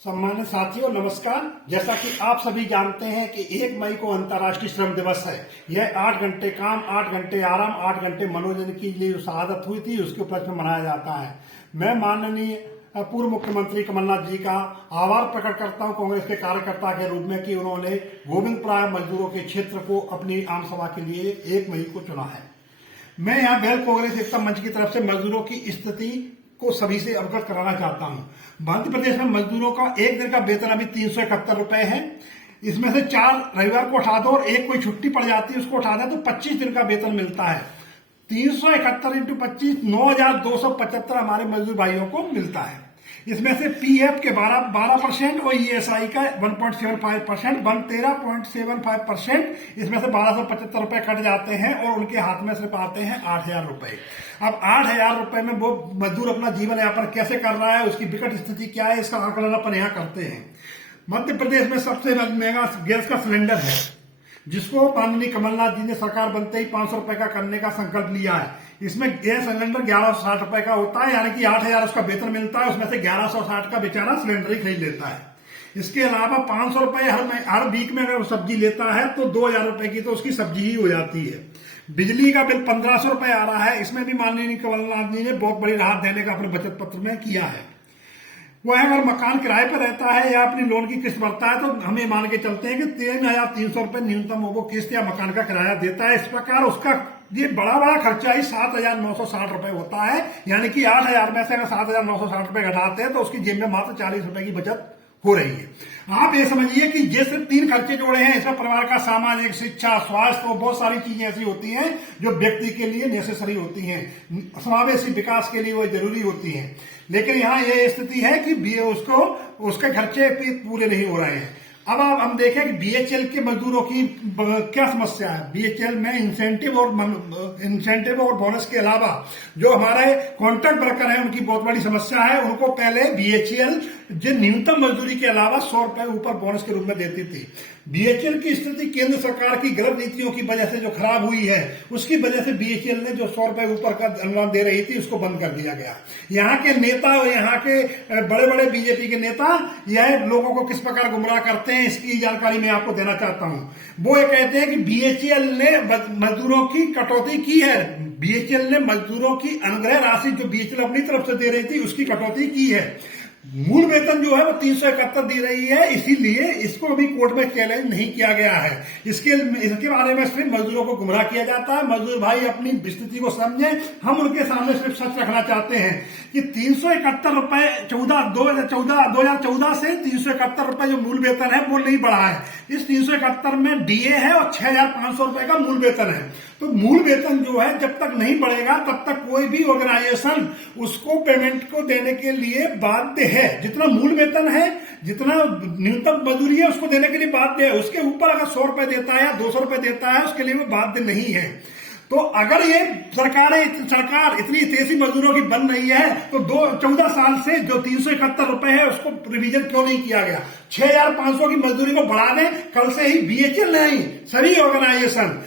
सम्मानित साथियों नमस्कार। जैसा कि आप सभी जानते हैं कि 1 मई को अंतर्राष्ट्रीय श्रम दिवस है। यह 8 घंटे काम, 8 घंटे आराम, 8 घंटे मनोरंजन की लिए जो शहादत हुई थी उसके उपलक्ष्य में मनाया जाता है। मैं माननीय पूर्व मुख्यमंत्री कमलनाथ जी का आभार प्रकट करता हूं कांग्रेस के कार्यकर्ता के रूप में कि उन्होंने गोविंदपुरा मजदूरों के क्षेत्र को अपनी आम सभा के लिए 1 मई को चुना है। मैं यहाँ बेल कांग्रेस एकता मंच की तरफ से मजदूरों की स्थिति को सभी से अवगत कराना चाहता हूं। मध्य प्रदेश में मजदूरों का एक दिन का वेतन अभी 371 रुपए है। इसमें से 4 रविवार को उठा दो और एक कोई छुट्टी पड़ जाती है उसको उठा दे तो 25 दिन का वेतन मिलता है। 371 इंटू 25 9,275 हमारे मजदूर भाइयों को मिलता है। इसमें से पीएफ के 12% और ईएसआई का 1.75%, 13.75%, इसमें से 1,275 रुपए कट जाते हैं और उनके हाथ में सिर्फ आते हैं 8,000 रुपए। अब 8,000 रुपए में वो मजदूर अपना जीवन यापन कैसे कर रहा है, उसकी विकट स्थिति क्या है, इसका आकलन अपन यहाँ करते हैं। मध्य प्रदेश में सबसे महंगा गैस का सिलेंडर है, जिसको माननीय कमलनाथ जी ने सरकार बनते ही 500 रुपए का करने का संकल्प लिया है। इसमें गैस सिलेंडर 1160 रुपए का होता है, यानी कि 8,000 उसका वेतन मिलता है, उसमें से 1160 का बेचारा सिलेंडर ही खरीद लेता है। इसके अलावा 500 रुपए हर वीक में अगर वो सब्जी लेता है तो 2,000 रुपए की तो उसकी सब्जी ही हो जाती है। बिजली का बिल 1,500 रुपए आ रहा है, इसमें भी माननीय कमलनाथ जी ने बहुत बड़ी राहत देने का अपने बचत पत्र में किया है। वह अगर मकान किराए पर रहता है या अपनी लोन की किस्त भरता है तो हमें मान के चलते हैं कि 3,300 रुपए न्यूनतम वो किस्त या मकान का किराया देता है। इस प्रकार उसका ये बड़ा खर्चा ही 7,960 रुपए होता है, यानी कि 8,000 में से अगर 7,960 रुपए घटाते हैं तो उसकी जेब में मात्र 40 रुपए की बचत हो रही है। आप ये समझिए कि ये सिर्फ 3 खर्चे जोड़े हैं, इसमें परिवार का सामाजिक, शिक्षा, स्वास्थ्य और बहुत सारी चीजें ऐसी होती हैं जो व्यक्ति के लिए नेसेसरी होती हैं, समावेशी विकास के लिए वो जरूरी होती हैं। लेकिन यहाँ ये स्थिति है कि उसके खर्चे पूरे नहीं हो रहे हैं। अब हम देखें कि बीएचईएल के मजदूरों की क्या समस्या है। बीएचईएल में इंसेंटिव और बोनस के अलावा जो हमारे कॉन्ट्रैक्ट वर्कर हैं उनकी बहुत बड़ी समस्या है। उनको पहले बीएचईएल जो न्यूनतम मजदूरी के अलावा 100 रुपए ऊपर बोनस के रूप में देती थी। बीएचईएल की स्थिति केंद्र सरकार की गलत नीतियों की वजह से जो खराब हुई है, उसकी वजह से बीएचईएल ने जो 100 रुपए ऊपर का अनुदान दे रही थी उसको बंद कर दिया गया। यहाँ के नेता और यहाँ के बड़े बड़े बीजेपी के नेता यह लोगों को किस प्रकार गुमराह करते हैं, इसकी जानकारी मैं आपको देना चाहता हूं। वो ये कहते हैं कि बीएचईएल ने मजदूरों की कटौती की है। बीएचईएल ने मजदूरों की अनुग्रह राशि जो बीएचईएल अपनी तरफ से दे रही थी उसकी कटौती की है। मूल वेतन जो है वो 371 दी रही है, इसीलिए इसको अभी कोर्ट में चैलेंज नहीं किया गया है। इसके बारे में सिर्फ मजदूरों को गुमराह किया जाता है। मजदूर भाई अपनी स्थिति को समझे। हम उनके सामने सिर्फ सच रखना चाहते हैं कि 371 रुपए 2014 से 371 रुपए जो मूल वेतन है वो नहीं बढ़ा है। इस 371 में डीए है और 6,500 रुपए का मूल वेतन है। तो मूल वेतन जो है जब तक नहीं बढ़ेगा तब तक कोई भी ऑर्गेनाइजेशन उसको पेमेंट को देने के लिए बाध्य है। जितना मूल वेतन है, जितना न्यूनतम मजदूरी है उसको देने के लिए बाध्य है। उसके ऊपर अगर 100 रुपए देता है या 200 रुपए देता है उसके लिए वो बाध्य नहीं है। तो अगर ये सरकार इतनी तेजी मजदूरों की बन रही है तो 14 साल से जो 371 रुपए है उसको रिवीजन क्यों नहीं किया गया। 6,500 की मजदूरी को बढ़ा दें। कल से ही बीएचईएल नहीं, सभी ऑर्गेनाइजेशन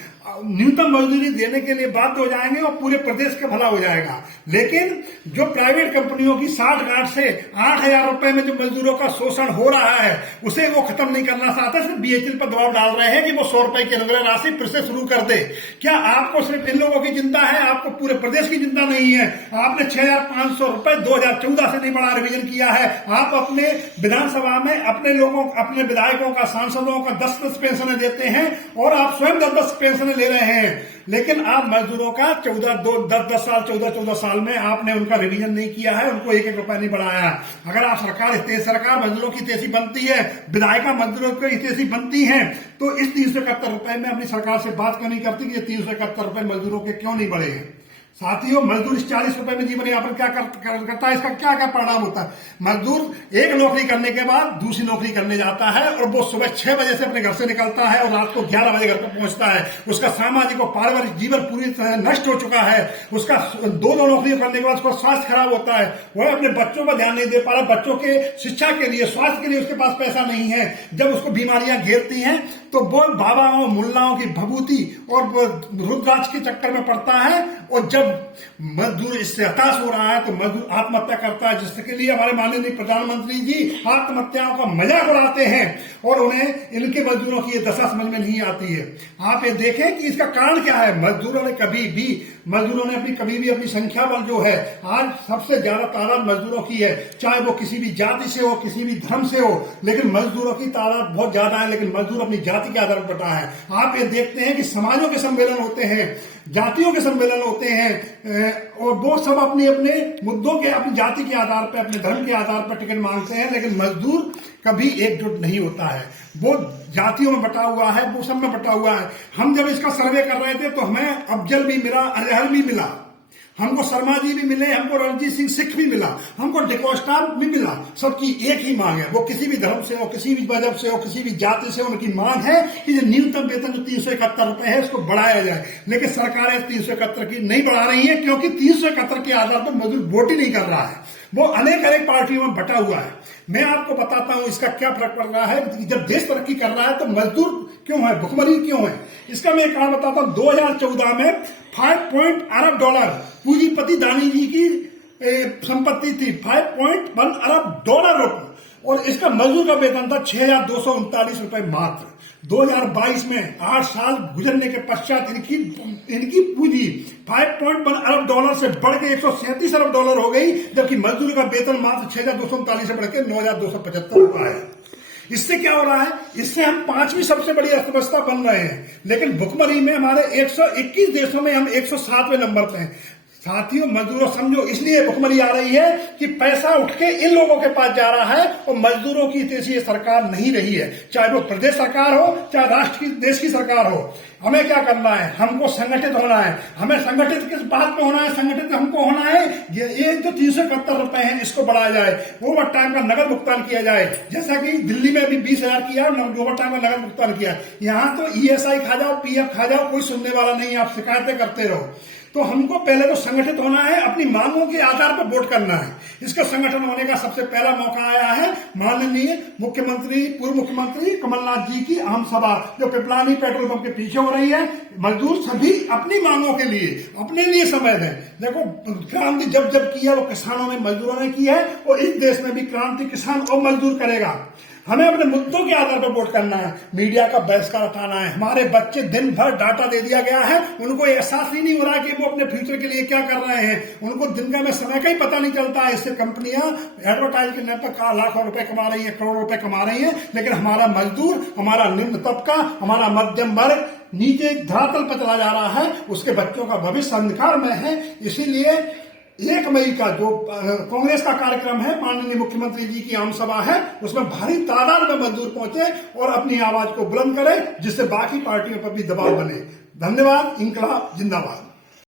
न्यूनतम मजदूरी देने के लिए बाध्य हो जाएंगे और पूरे प्रदेश का भला हो जाएगा। लेकिन जो प्राइवेट कंपनियों की 60-गांठ से 8,000 रुपए में जो मजदूरों का शोषण हो रहा है उसे वो खत्म नहीं करना चाहते, सिर्फ बीएचईएल पर दबाव डाल रहे हैं कि वो 100 रुपए की अनुग्रह राशि फिर से शुरू कर दे। क्या आपको सिर्फ इन लोगों की चिंता है? आपको पूरे प्रदेश की चिंता नहीं है? आपने 6,500 रुपए 2014 से नहीं बढ़ा रिवीजन किया है। आप अपने विधानसभा में अपने विधायकों का, सांसदों का 10-10 पेंशनें देते हैं और आप स्वयं 10-10 पेंशनें ले रहे हैं। लेकिन आप मजदूरों का 14 साल में आपने उनका रिवीजन नहीं किया है, उनको 1-1 रुपया नहीं बढ़ाया। अगर आप सरकार मजदूरों की तेजी बनती है, विधायिका मजदूरों की तेजी बनती है, तो इस 371 रुपए में अपनी सरकार से बात क्यों नहीं करती कि ये 371 रुपए मजदूरों के क्यों नहीं बढ़े हैं। साथियों, मजदूर इस 40 रुपए में जीवन यापन क्या करता है, इसका क्या क्या परिणाम होता है। मजदूर एक नौकरी करने के बाद दूसरी नौकरी करने जाता है और वो सुबह 6 बजे से अपने घर से निकलता है और रात को 11 बजे घर पर पहुंचता है। उसका सामाजिक और पारिवारिक जीवन पूरी तरह नष्ट हो चुका है। उसका 2 नौकरियां करने के बाद उसका स्वास्थ्य खराब होता है। वह अपने बच्चों पर ध्यान नहीं दे पा रहा। बच्चों के शिक्षा के लिए, स्वास्थ्य के लिए उसके पास पैसा नहीं है। जब उसको बीमारियां घेरती हैं तो वो बाबाओं, मुल्लाओं की भभूति और रुद्राक्ष के चक्कर में पड़ता है। और जब जब मजदूर इससे हताश हो रहा है तो मजदूर आत्महत्या करता है, जिसके लिए हमारे माननीय प्रधानमंत्री जी आत्महत्याओं का मजाक उड़ाते हैं और उन्हें इनके मजदूरों की ये दशा समझ में नहीं आती है। आप ये देखें कि इसका कारण क्या है। मजदूरों ने कभी भी अपनी संख्या बल जो है, आज सबसे ज्यादा तादाद मजदूरों की है, चाहे वो किसी भी जाति से हो, किसी भी धर्म से हो, लेकिन मजदूरों की तादाद बहुत ज्यादा है, लेकिन मजदूर अपनी जाति के आधार पर बटा है। आप ये देखते हैं कि समाजों के सम्मेलन होते हैं, जातियों के सम्मेलन होते हैं और वो सब अपने अपने मुद्दों के, अपनी जाति के आधार पर, अपने धर्म के आधार पर टिकट मांगते हैं, लेकिन मजदूर कभी एकजुट नहीं होता है। वो जातियों में बटा हुआ है, वो सब में बटा हुआ है। हम जब इसका सर्वे कर रहे थे तो हमें अफजल भी मिला, अजहर भी मिला, हमको शर्मा जी भी मिले, हमको रणजीत सिंह सिख भी मिला, हमको डिकोस्टा भी मिला। सबकी एक ही मांग है, वो किसी भी धर्म से हो, किसी भी मजहब से हो, किसी भी जाति से हो, उनकी मांग है कि जो न्यूनतम वेतन जो 371 रुपए है उसको बढ़ाया जाए। लेकिन सरकारें 371 की नहीं बढ़ा रही है, क्योंकि 371 के आधार पर मजदूर वोट ही नहीं कर रहा है, वो अनेक पार्टियों में बटा हुआ है। मैं आपको बताता हूं इसका क्या फर्क पड़ रहा है। जब देश तरक्की कर रहा है तो मजदूर क्यों है, भुखमरी क्यों है? इसका मैं एक कारण बताता हूं। 2014 में 5 अरब डॉलर पूंजीपति दानी जी की संपत्ति थी, 5.1 अरब डॉलर, और इसका मजदूर का वेतन था 6,239 रुपए मात्र। 2022 में 8 साल गुजरने के पश्चात इनकी पूंजी 5.1 अरब डॉलर से बढ़ के 137 अरब डॉलर हो गई, जबकि मजदूर का वेतन मात्र 6,239 से बढ़ के 9,275 रुपए है। इससे क्या हो रहा है? इससे हम 5वीं सबसे बड़ी अर्थव्यवस्था बन रहे हैं, लेकिन भुखमरी में हमारे 121 देशों में हम 107वें नंबर पे हैं। साथियों, मजदूरों समझो, इसलिए भुखमरी आ रही है कि पैसा उठ के इन लोगों के पास जा रहा है और मजदूरों की जैसी सरकार नहीं रही है, चाहे वो प्रदेश सरकार हो, चाहे राष्ट्र की, देश की सरकार हो। हमें क्या करना है? हमको संगठित होना है। हमें संगठित किस बात में होना है? संगठित हमको होना है ये जो 371 रुपए हैं इसको बढ़ाया जाए, ओवर टाइम का नगद भुगतान किया जाए, जैसा कि दिल्ली में अभी 20,000 किया, ओवर टाइम का नगद भुगतान किया। यहाँ तो ESI खा जाओ, PF खा जाओ, कोई सुनने वाला नहीं, आप शिकायतें करते रहो। तो हमको पहले तो संगठित होना है, अपनी मांगों के आधार पर वोट करना है। इसका संगठन होने का सबसे पहला मौका आया है माननीय मुख्यमंत्री, पूर्व मुख्यमंत्री कमलनाथ जी की आम सभा, जो पिपलानी पेट्रोल पंप के पीछे हो रही है। मजदूर सभी अपनी मांगों के लिए, अपने लिए समय दें। देखो, क्रांति जब की है वो किसानों ने, मजदूरों ने की है, और इस देश में भी क्रांति किसान और मजदूर करेगा। हमें अपने मुद्दों के आधार पर वोट करना है, मीडिया का बहिष्कार हटाना है। हमारे बच्चे दिन भर डाटा दे दिया गया है, उनको एहसास ही नहीं हो रहा कि वो अपने फ्यूचर के लिए क्या कर रहे हैं। उनको दिन का में समय का ही पता नहीं चलता है। इससे कंपनियां एडवर्टाइज के नाम पर लाखों रुपए कमा रही है, करोड़ों रुपए कमा रही है, लेकिन हमारा मजदूर, हमारा निम्न तबका, हमारा मध्यम वर्ग नीचे धरातल पर चला जा रहा है। उसके बच्चों का भविष्य अंधकार में है। इसीलिए 1 मई का जो कांग्रेस का कार्यक्रम है, माननीय मुख्यमंत्री जी की आम सभा है, उसमें भारी तादाद में मजदूर पहुंचे और अपनी आवाज को बुलंद करें, जिससे बाकी पार्टियों पर भी दबाव बने। धन्यवाद। इंकलाब जिंदाबाद।